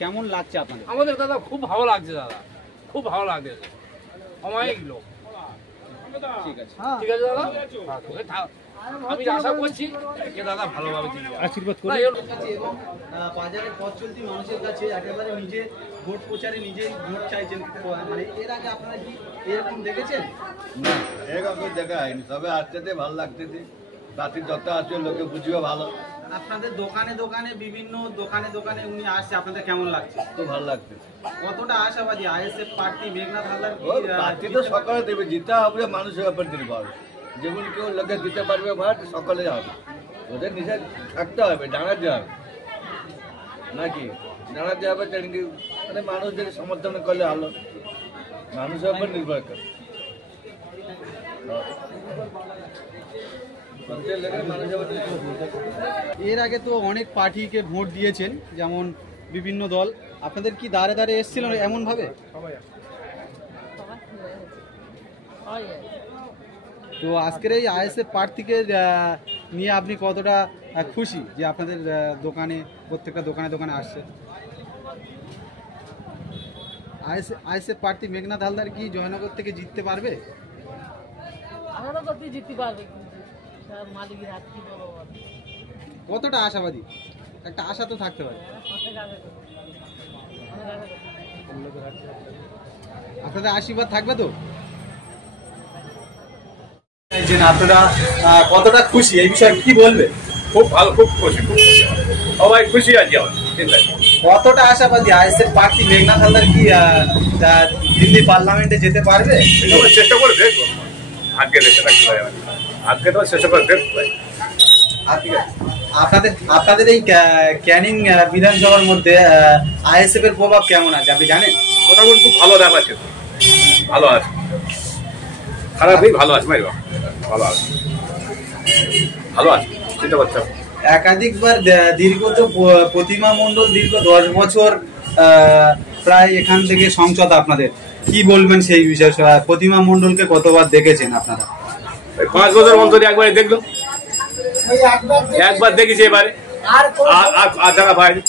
কেমন লাগছে আপনাদের? আমাদের দাদা খুব ভালো লাগছে, দাদা খুব ভালো লাগছে, অমায়িক লোক। ঠিক আছে, ঠিক আছে দাদা, আমি আশা করছি দাদা ভালোভাবে আশীর্বাদ করে। বাজারে পথ চলতি মানুষের কাছে একেবারে নিজে ভোট প্রচারে নিজেই ভোট চাইছেন, মানে এর আগে আপনারা কি এরকম দেখেছেন? না, এরকম দেখা হয়নি, তবে আসতে ভালো লাগতেছে, রাত্রি যত আসছে লোকে বুঝবে ভালো। আপনাদের দোকানে দোকানে বিভিন্ন দোকানে দোকানে উনি আসছে, আপনাদের কেমন লাগছে? তো ভালো লাগতেছে। কতটা আশাবাদী আইএসএফ প্রার্থী মেঘনাথ হালদার? প্রার্থী তো সকালে দেবে, জিতে হবে মানুষের ব্যাপার দিতে পারবে, যেমন কেউ লোকে দিতে পারবে ভোট সকালে হবে, ওদের নিজে থাকতে হবে, দাঁড়াতে হবে নাকি, দাঁড়াতে হবে, মানে মানুষদের সমর্থন করলে ভালো, মানুষের উপর নির্ভর করে। এর আগে তো অনেক পার্টিকে ভোট দিয়েছেন, যেমন বিভিন্ন দল, আপনাদের কি দাঁড়ে দাঁড়ে এসেছিল এমন ভাবে? তো আজকের এই আইএসএফ প্রার্থীকে নিয়ে আপনি কতটা খুশি যে আপনাদের দোকানে প্রত্যেকটা দোকানে দোকানে আসছে? আইএসএফ প্রার্থী মেঘনাথ হালদার কি জয়নগর থেকে জিততে পারবে? কতটা আশাবাদী? একটা আশা তো থাকতে পারে। আপনাদের আশীর্বাদ থাকবে তো? আপনারা কতটা খুশি এই বিষয়ে কি বলবে? খুব ভালো, খুব খুশি, খুব খুশি, সবাই খুশি আছি। কতটা আশাবাদী আইএসএফ প্রার্থী মেঘনাথ হালদার কি দিল্লি পার্লামেন্টে যেতে পারবে? চেষ্টা করে দেখবো, আজকে আজকে তো চেষ্টা করে দেখবো। আপনাদের এই ক্যানিং বিধানসভার মধ্যে আইএসএফ এর প্রভাব কেমন আছে আপনি জানেন? মোটামুটি খুব ভালো দেখাচ্ছে, ভালো আছে, খারাপ নেই, ভালো আছে, ভালো আছে, ভালো আছে, চিন্তা করতে হবে। একাধিকবার দীর্ঘ তো প্রতিমা মণ্ডল দীর্ঘ 10 বছর প্রায় এখান থেকে সংসদ, আপনাদের কি বলবেন সেই বিষয়ে? প্রতিমা মণ্ডলকে কতবার দেখেছেন আপনারা? 5 বছর অন্তরে একবার দেখলো, একবার দেখেছি, এবারে আর দেখা পাইনি।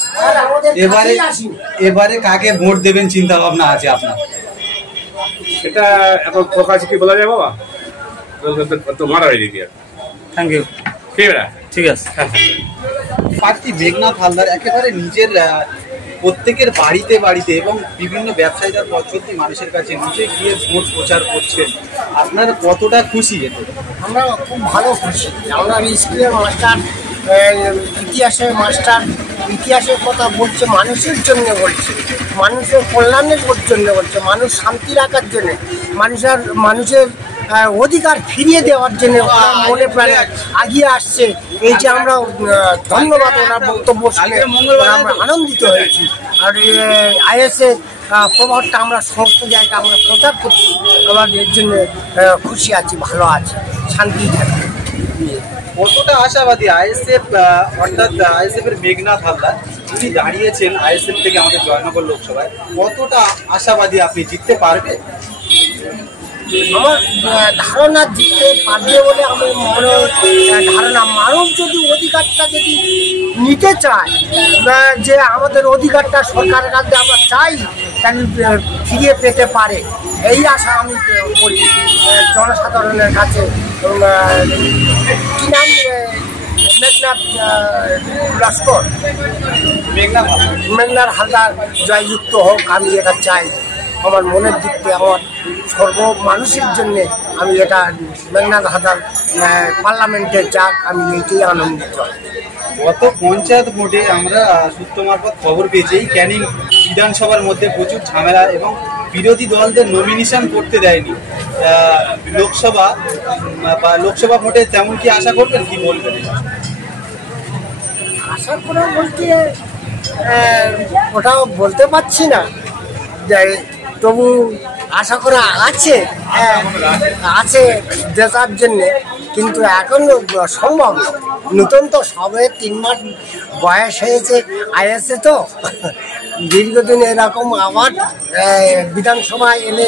এবারে কাকে ভোট দেবেন চিন্তা ভাবনা আছে আপনার? এটা এখন প্রকাশ কি বলা যায় বাবা, তো মারা হয়ে দিদি। Thank you. ঠিক আছে। প্রার্থী মেঘনাথ হালদার একেবারে নিজের প্রত্যেকের বাড়িতে বাড়িতে এবং বিভিন্ন ব্যবসায়ীদের পদ্ধতি মানুষের কাছে নিজে গিয়ে ভোট প্রচার করছেন, আপনারা কতটা খুশি এতে? আমরা খুব ভালো খুশি। আমরা স্কুলের মাস্টার, ইতিহাসের মাস্টার, ইতিহাসের কথা বলছে, মানুষের জন্য বলছে, মানুষের কল্যাণের জন্য বলছে, মানুষ শান্তি রাখার জন্য, মানুষের অধিকার ফিরিয়ে দেওয়ার জন্য মনে প্রাণে এগিয়ে আসছে। এই যে আমরা ধন্যবাদ ওনার বক্তব্য শুনে আমরা আনন্দিত হয়েছি। আর আইএসএ প্রভাবটা আমরা সমস্ত জায়গায় আমরা প্রচার করছি, আমরা এর জন্য খুশি আছি, ভালো আছি, শান্তি থাকি। কতটা আশাবাদী আইএসএফ, অর্থাৎ আইএসএফ এর মেঘনাথ হালদার যিনি দাঁড়িয়েছেন আইএসএফ থেকে আমাদের জয়নগর লোকসভায়, কতটা আশাবাদী আপনি জিততে পারবে? আমার ধারণা দিতে পারবে বলে আমার মনে ধারণা। মানুষ যদি অধিকারটা যদি নিতে চায়, যে আমাদের অধিকারটা সরকারের কাছে আমরা চাই, তাহলে ফিরিয়ে পেতে পারে, এই আশা আমি করি জনসাধারণের কাছে। কি নাম? মেঘনাথ লস্কর, মেঘনাথ হালদার জয়যুক্ত হোক, আমি এটা চাই। আমার মনের দিক থেকে আমার সর্ব মানুষের জন্যে আমি এটা মেঘনাথ হালদার পার্লামেন্টে যাক, আমি এইটাই আনন্দিত। গত পঞ্চায়েত ভোটে আমরা সূত্র মারফত খবর পেয়েছি এই ক্যানিং বিধানসভার মধ্যে প্রচুর ঝামেলা এবং বিরোধী দলদের নমিনেশন করতে দেয়নি। লোকসভা ভোটে তেমন কি আশা করবেন, কি বলবেন? আশা করা বলতে ওটাও বলতে পারছি না, তবু আশা করা আছে, আছে দেখার জন্যে, কিন্তু এখনো সম্ভব নতুন তো, সবে 3 মাস বয়স হয়েছে আইএসএ, তো দীর্ঘদিন এরকম আবার বিধানসভায় এলে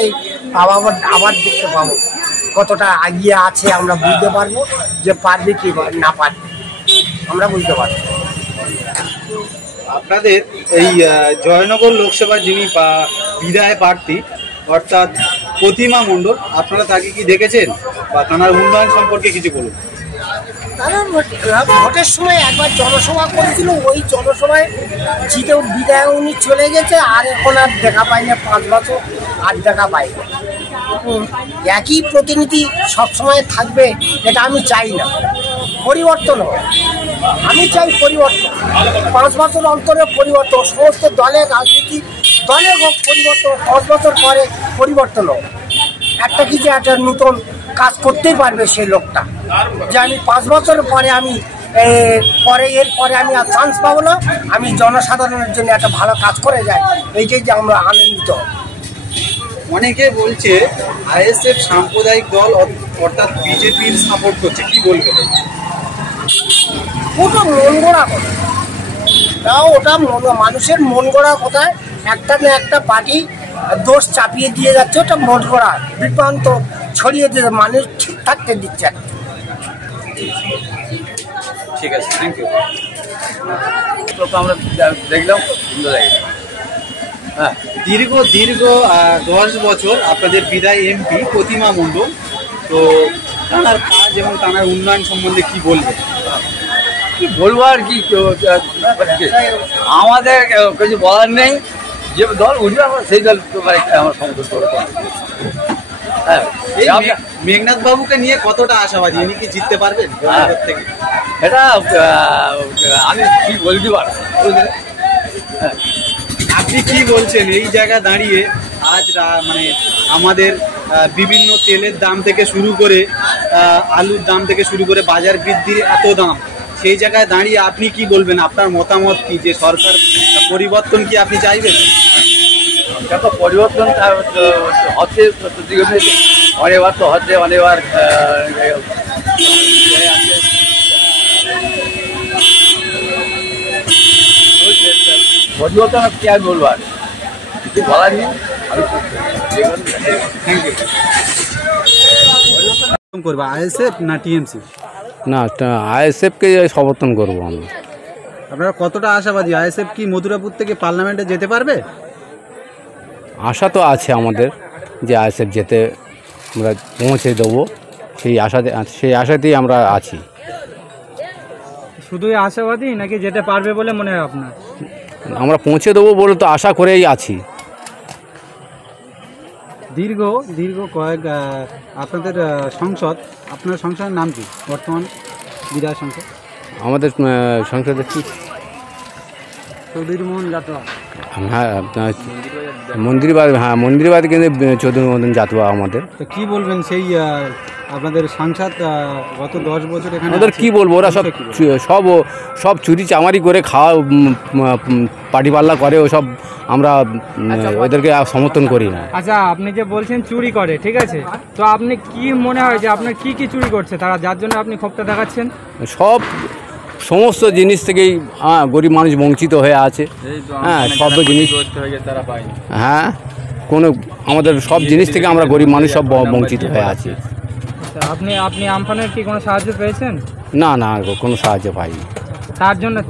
আবার দেখতে পাবো কতটা এগিয়ে আছে, আমরা বুঝতে পারবো যে পারবে কি না পারবে, আমরা বুঝতে পারবো। আপনাদের এই জয়নগর লোকসভার যিনি বিধায়ক প্রার্থী অর্থাৎ প্রতিমা মণ্ডল, আপনারা তাকে কি দেখেছেন বা তার উন্নয়ন সম্পর্কে কিছু বলুন। তারা ভোটের সময় একবার জনসভা করেছিল, ওই জনসভায় জিতে বিধায়ক উনি চলে গেছে, আর এখন আর দেখা পাই না, 5 বছর আর দেখা পাই না। একই প্রতিনিধি সবসময় থাকবে এটা আমি চাই না, পরিবর্তন হয়। আমি চাই পরিবর্তন, 5 বছর অন্তরে পরিবর্তন, সমস্ত দলের রাজনীতি দলের হোক পরিবর্তন, 5 বছর পরে পরিবর্তন হোক। একটা কিছু একটা নতুন কাজ করতেই পারবে সেই লোকটা, যে আমি 5 বছর পরে আমি এরপরে আমি আর চান্স পাবো না, আমি জনসাধারণের জন্য একটা ভালো কাজ করে যাই, এইটাই যে আমরা আনন্দিত। অনেকে বলছে আইএসএফ সাম্প্রদায়িক দল অর্থাৎ বিজেপির সাপোর্ট করছে, কি বলবেন? ওটা মন গড়া কথা, তাও ওটা মানুষের মন গড়া কথায় একটা না একটা পার্টি দোষ চাপিয়ে দিয়ে যাচ্ছে, ওটা মন গড়া বিভ্রান্ত ছড়িয়ে দিয়ে মানুষ ঠিক থাকতে দিচ্ছে না। ঠিক আছে, থ্যাংক ইউ। আমরা দেখলাম সুন্দর লাগে। হ্যাঁ, দীর্ঘ 10 বছর আপনাদের বিধায়ক এমপি প্রতিমা মণ্ডল, তো তার কাজ এবং তার উন্নয়ন সম্বন্ধে কি বলবেন? কি বলবো আর কি, আমাদের কিছু বলার নেই, যে দল উঠবে আমরা সেই দল আমার সমর্থন করবো। হ্যাঁ, মেঘনাথ বাবুকে নিয়ে কতটা আশাবাদী, ইনি কি জিততে পারবেন থেকে? এটা আমি কি বলতে পারবো। আপনি কি বলছেন এই জায়গায় দাঁড়িয়ে? আজ মানে আমাদের বিভিন্ন তেলের দাম থেকে শুরু করে আলুর দাম থেকে শুরু করে বাজার বৃদ্ধির এত দাম, সেই জায়গায় দাঁড়িয়ে আপনি কি বলবেন? আপনার মতামত কি, যে সরকার পরিবর্তন কি আপনি চাইবেন? পরিবর্তন হচ্ছে, অনেকবার তো হচ্ছে, অনেকবার পরিবর্তন কি আর বলবো, আর কিছু বলার নেই। Thank you. করবো আইএসএফ না টিএমসি? না, আইএসএফকে সমর্থন করবো আমরা। আপনারা কতটা আশাবাদী, আইএসএফ কি মথুরাপুর থেকে পার্লামেন্টে যেতে পারবে? আশা তো আছে আমাদের যে আইএসএফ যেতে আমরা পৌঁছে দেবো, সেই আশাতেই আমরা আছি। শুধুই আশাবাদী নাকি যেতে পারবে বলে মনে হয় আপনার? আমরা পৌঁছে দেবো বলে তো আশা করেই আছি। দীর্ঘ কয়েক আপনাদের আপনার সংসদের নাম কি বর্তমান বিধায়ক সংসদ? আমাদের সংসদের কি চৌধুরী মোহন জাতোয়া। হ্যাঁ, মন্দিরবাদ, হ্যাঁ মন্দিরবাদ কিন্তু চৌধুরী মোহন জাতোয়া আমাদের। তো কি বলবেন সেই আপনাদের সাংসদ গত 10 বছর এখানে? ওদের কি বলবো, ওরা সব চুরি চামারি করে খাওয়া, পার্টি পাল্লা করে, ওসব আমরা ওদেরকে সমর্থন করি না। আচ্ছা, আপনি যে বলছেন চুরি করে, ঠিক আছে, তো আপনি কি মনে হয় যে আপনার কি চুরি করছে তারা, যার জন্য আপনি ক্ষোভটা দেখাচ্ছেন? সমস্ত জিনিস থেকেই গরিব মানুষ বঞ্চিত হয়ে আছে। হ্যাঁ, সব জিনিস, হ্যাঁ আমাদের সব জিনিস থেকে আমরা গরিব মানুষ সব বঞ্চিত হয়ে আছি। আপনি আমফানের কি কোনো সাহায্য পেয়েছেন? না, কোনো সাহায্য পাইনি।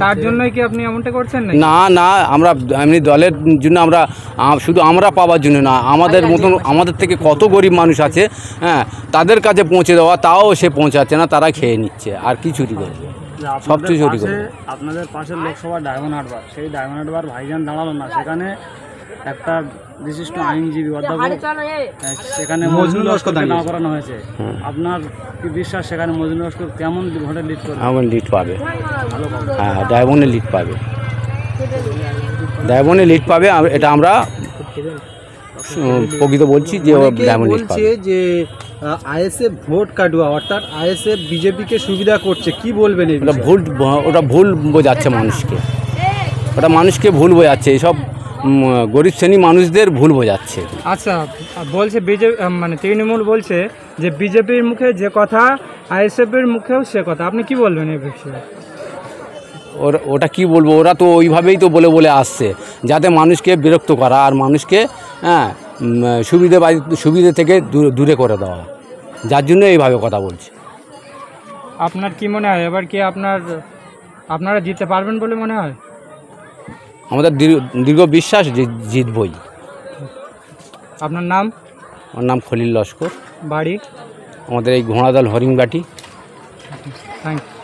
তার জন্যই কি আপনি এমনটা করছেন? না, আমরা এমনি দলের জন্য, আমরা শুধু আমরা পাওয়ার জন্য না, আমাদের মতন আমাদের থেকে কত গরিব মানুষ আছে, হ্যাঁ, তাদের কাছে পৌঁছে দেওয়া, তাও সে পৌঁছাচ্ছে না, তারা খেয়ে নিচ্ছে। আর কি চুরি করবে? সব কিছু চুরি করবে। আপনাদের পাশের লোকসভা ডায়মন্ড হারবার, সেই ডায়মন্ড হারবার ভাইজান দাঁড়ালো না, সেখানে একটা বিশিষ্ট আইনজীবী অধ্যাপক সেখানে মজনু লস্কর নাম করানো হয়েছে। আপনার কি বিশ্বাস সেখানে মজনু লস্কর কেমন ভোটে লিড করবে? আমার লিড পাবে, হ্যাঁ, ডায়মন্ডে লিড পাবে, ডায়মন্ডে লিড পাবে, এটা আমরা প্রকৃত বলছি যে ডায়মন্ড লিড পাবে। যে আইএসএফ ভোট কাটুয়া, অর্থাৎ আইএসএফ বিজেপিকে সুবিধা করছে, কি বলবেন? ওটা ভুল বোঝাচ্ছে মানুষকে, ওটা মানুষকে ভুল বোঝাচ্ছে, এইসব গরিব শ্রেণী মানুষদের ভুল বোঝাচ্ছে। আচ্ছা, বলছে বিজেপি মানে তৃণমূল বলছে যে বিজেপির মুখে যে কথা আইএসএফের মুখেও সে কথা, আপনি কি বলবেন এই বিষয়ে? ওটা কি বলবো, ওরা তো ওইভাবেই তো বলে আসছে, যাতে মানুষকে বিরক্ত করা আর মানুষকে সুবিধে থেকে দূরে করে দেওয়া, যার জন্য এইভাবে কথা বলছে। আপনার কি মনে হয় এবার কি আপনারা জিততে পারবেন বলে মনে হয়? আমাদের দীর্ঘ বিশ্বাস যে জিতবই। আপনার নাম? আমার নাম খলিল লস্কর, বাড়ি? আমাদের এই ঘোড়াদল হরিণবাটি। Thank you.